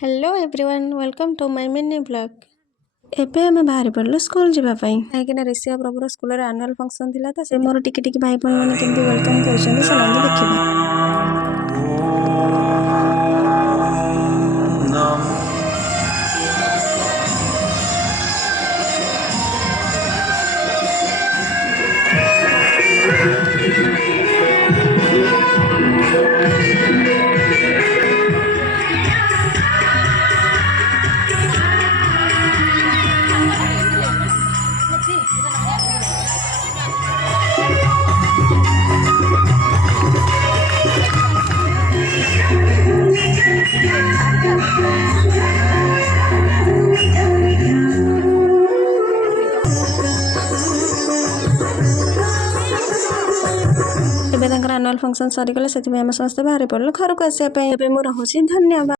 Hello everyone welcome to my mini blog. एबे आमे बाहरी पड़लो स्कूल जीवा पई काहेकि ना ऋषिया प्रभुर स्कूल रे एनुअल फंक्शन थिला त से मोर टिके टिके भाई बहन माने केमती वेलकम करछन सलांदे देखिबा। एबे एनुअल फंक्शन सरीगला से आम समस्त बाहर पड़लो घर को आसपा। धन्यवाद।